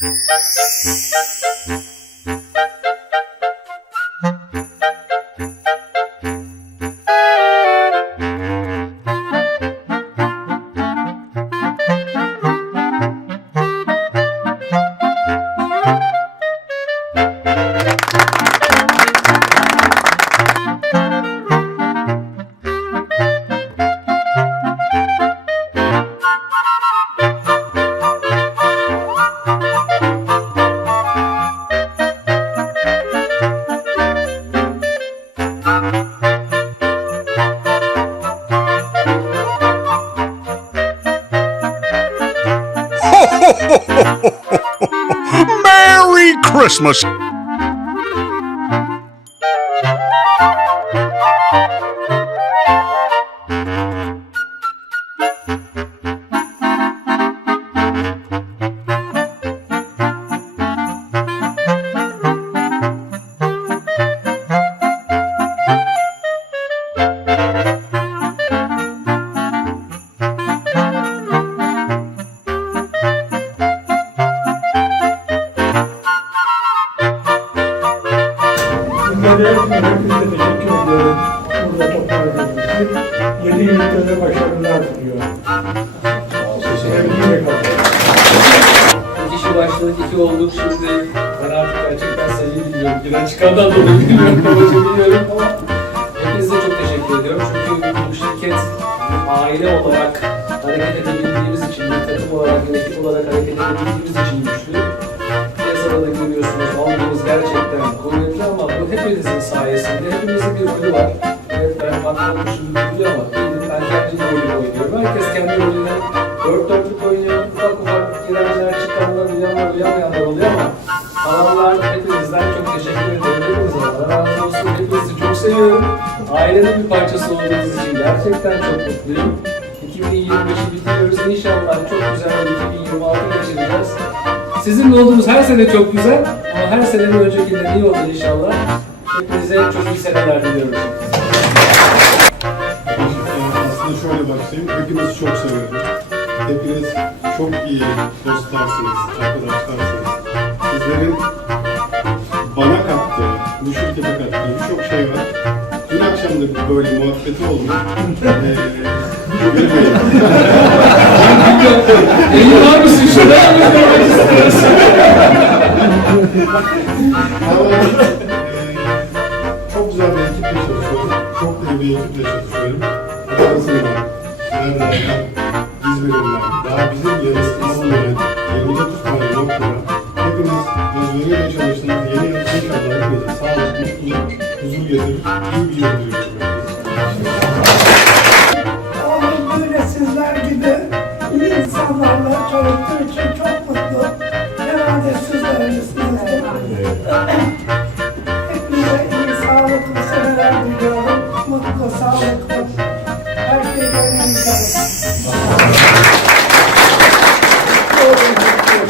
Mm-hmm. Christmas! Sizlere hepinize teşekkür ediyorum. Burada topladığınız için. Yeni yıllarda başarılar diliyorum. Sevgiyle kalın. İki başladık, iki olduk. Şimdi ben artık gerçekten sayıyı bilmiyorum. Giren çıkandan ama hepinize çok teşekkür ediyorum. Çünkü şirket aile olarak hareket edebildiğimiz için, bir takım olarak, bir ekip olarak hareket edebildiğimiz için güçlü. Hepinizin sayesinde. Hepimizin bir rolü var. Evet ben bir rolü ama ben kendi rolümü oynuyorum. Herkes kendi rolünü dört dörtlük oynuyor. Ufak ufak girenler, çıkanlar, uyanlar, uyamayanlar oluyor ama kalanlar hepinizden çok teşekkür ederim. Hepinize Allah razı olsun. Hepinizi çok seviyorum. Ailenin bir parçası olduğunuz için gerçekten çok mutluyum. 2025'i bitiriyoruz. İnşallah çok güzel bir 2026 geçireceğiz. Sizinle olduğumuz her sene çok güzel ama her senenin öncekinden iyi olur inşallah. Hepinize çok iyi seneler diliyorum. Aslında şöyle başlayayım. Hepinizi çok seviyorum. Hepiniz çok iyi dostlarsınız, arkadaşlarsınız. Sizlerin bana kattığı, bu şirkete kattığı birçok şey var. Dün akşam da böyle muhabbeti oldu. Ee. İyi var mısın? Şuraya mı görmek istiyorsun? Ama Çok iyi bir ekiple çalışıyorum. Adana'sından, Nereden, İzmir'inden, daha bizim yarısı olmayan 29 tane noktada hepiniz özveriyle çalıştığınız yeni yıl inşallah hepinize sağlık, mutluluk, huzur getirir. İyi bir yıl diliyorum. Oğlum böyle sizler gibi iyi insanlarla çalıştığı için